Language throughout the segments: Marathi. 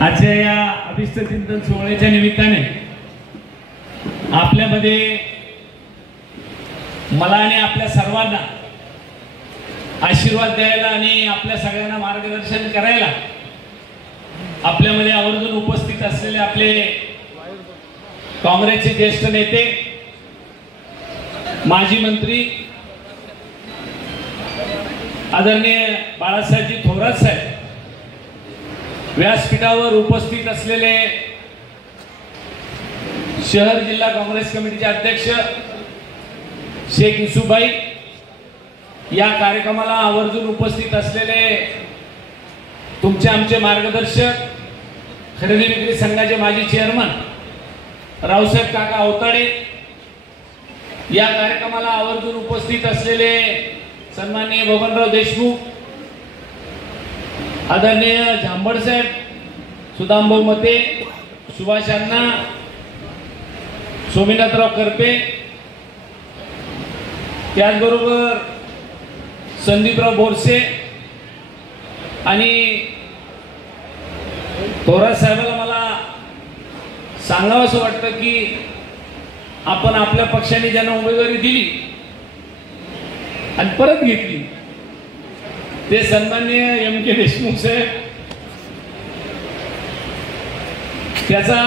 आजच्या या अभिष्ट चिंतन सोहळ्याच्या निमित्ताने आपल्यामध्ये मला आणि आपल्या सर्वांना आशीर्वाद द्यायला आणि आपल्या सगळ्यांना मार्गदर्शन करायला आपल्यामध्ये आवर्जून उपस्थित असलेले आपले काँग्रेसचे ज्येष्ठ नेते, माजी मंत्री आदरणीय बाळासाहेबजी थोरात साहेब, व्यासपीठावर उपस्थित असलेले शहर जिल्हा काँग्रेस कमिटीचे अध्यक्ष शेख युसुफभाई, या कार्यक्रमाला आवर्जून उपस्थित असलेले तुमचे आमचे मार्गदर्शक, खरेदी विक्री संघाचे माजी चेअरमन रावसाहेब काका अवताडे, या कार्यक्रमाला आवर्जून उपस्थित असलेले सन्माननीय बबनराव देशमुख, आदरणीय जांभड साहेब, सुदामभाऊ मते, सुभाष अण्णा, सोमीनाथराव करपे, त्याचबरोबर संदीपराव बोरसे आणि थोरात साहेबांना मला सांगावं असं वाटतं की आपण आपल्या पक्षाने ज्यांना उमेदवारी दिली आणि परत घेतली ते सन्माननीय एम के देशमुख साहेब, त्याचा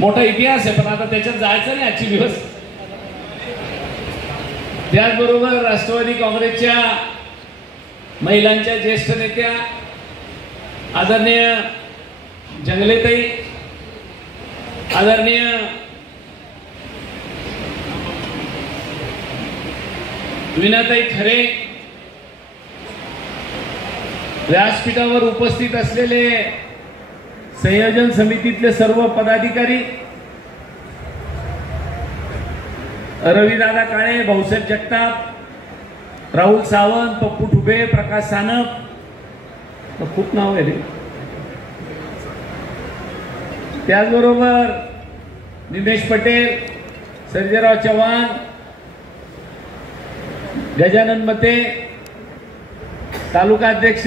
मोठा इतिहास आहे, पण आता त्याच्यात जायचं नाही आजची दिवस. त्याचबरोबर राष्ट्रवादी काँग्रेसच्या महिलांच्या ज्येष्ठ नेत्या आदरणीय जंगलेताई, आदरणीय विनाताई खरे, व्यासपीठावर उपस्थित असलेले संयोजन समितीतले सर्व पदाधिकारी, रविदादा काळे, भाऊसाहेब जगताप, राहुल सावंत, पप्पू ठुबे, प्रकाश सानप, खूप नाव आहे रे. त्याचबरोबर निमेश पटेल, सर्जेराव चव्हाण, गजानन मते, तालुका अध्यक्ष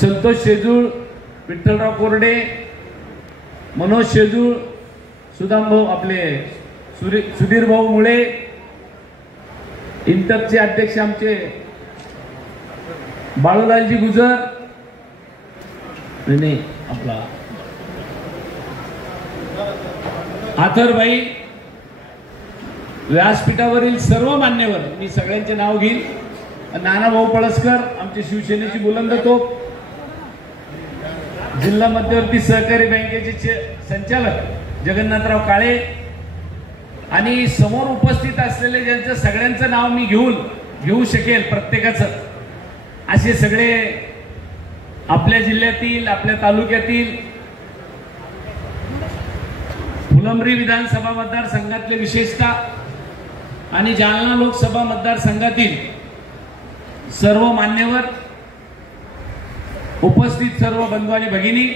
संतोष शेजूळ, विठ्ठलराव कोरडे, मनोज शेजूळ, सुदामभाऊ आपले सुधीर भाऊ मुळे, इंटरचे अध्यक्ष आमचे बाळूलालजी गुजर, नाही आपला आथरभाई, व्यासपीठावरील सर्व मान्यवर, मी सगळ्यांचे नाव घेईन. नानाभाऊ पळसकर आमचे शिवसेनेची बुलंद तोप, जिल्हा मध्यवर्ती सहकारी बँकेचे संचालक जगन्नाथराव काळे, आणि समोर उपस्थित असलेले ज्यांचं सगळ्यांचं नाव मी घेऊ शकेल प्रत्येकाचं, असे सगळे आपल्या जिल्ह्यातील, आपल्या तालुक्यातील, फुलंब्री विधानसभा मतदारसंघातले विशेषतः आणि जालना लोकसभा मतदारसंघातील सर्व मान्यवर, उपस्थित सर्व बंधू आणि भगिनी,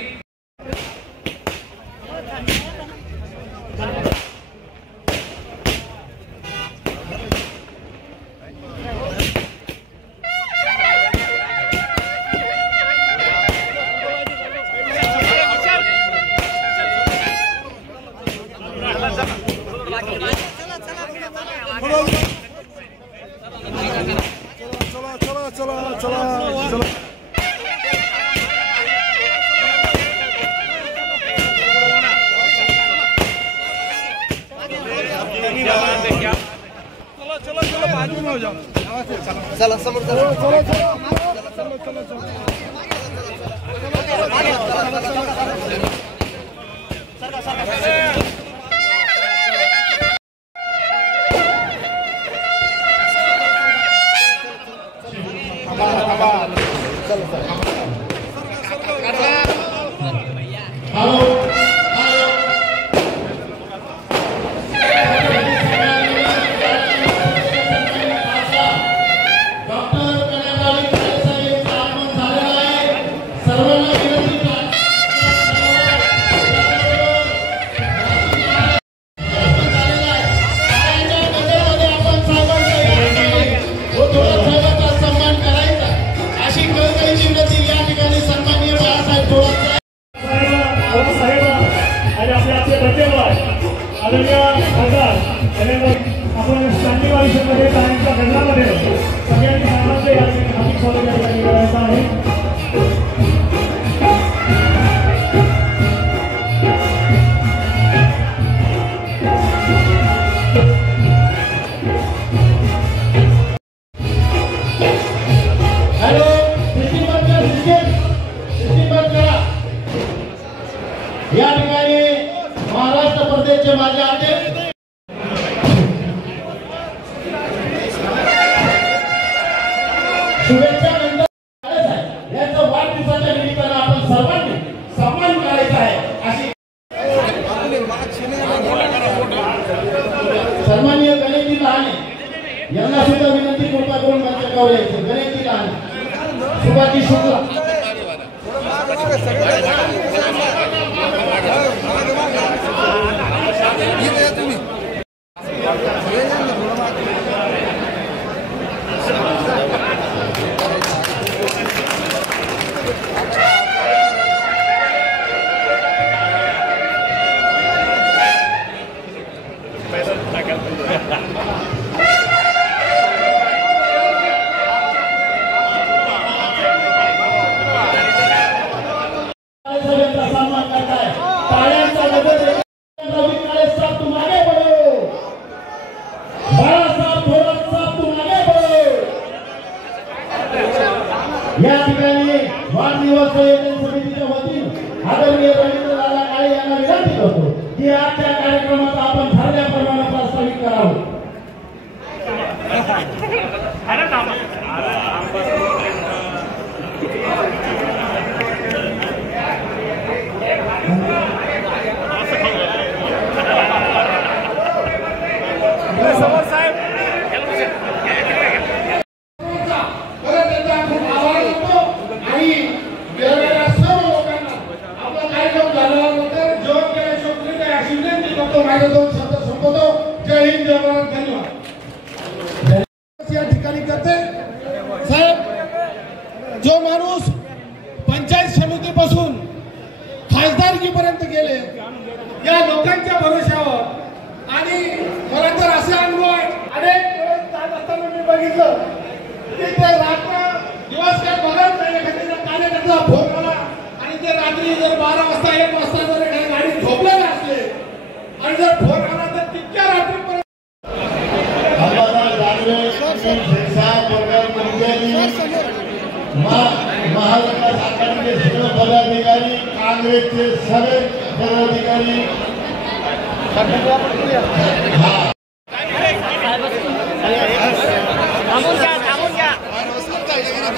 चला समोर ठिकाण सुभाजी शुक्ला या ठिकाणी वाढदिवस समितीच्या वतीने आदरणीय रवींद्रदादा काळे यांना विनंती करतो की आजच्या कार्यक्रमात आपण ठरल्याप्रमाणे प्रस्तावित करावं. माझे दोन शब्द संपवतो. जय हिंद, जय भारत, धन्यवाद. या ठिकाणी करते साहेब, जो माणूस पंचायत समितीपासून खासदारकीपर्यंत गेले या लोकांच्या भरोश्यावर, आणि मला तर असे अनुभव आहे, अनेक वेळेस जात असताना मी बघितलं की ते रात्र दिवस काय बघत नाही. एखाद्या कार्यकर्ता फोन आला आणि ते रात्री जर 12 वाजता 1 वाजता जर एखादी गाडी झोपलेले असले आणि जर फोन आला तर तितक्या रात्रीपर्यंत महाविकास आघाडीचे सर्व पदाधिकारी, काँग्रेसचे सर्व पदाधिकारी,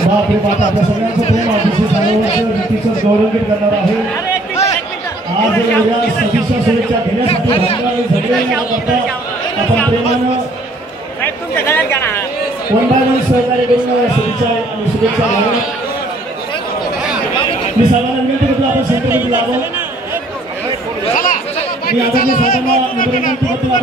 बापरे बाप, आपल्या सगळ्यांचं प्रेम अतिशय गौरवित करणार आहे. आज या सदिच्छा शुभेच्छा घेण्यासाठी आपण प्रेमानं कोणत्याही सहकार्य करून सदिच्छा आणि शुभेच्छा घ्याव्या. मी सर्वांना विनंती करतो आपण संपर्क लावावं. मी आदरणीय साहेबांना विनंती करतो.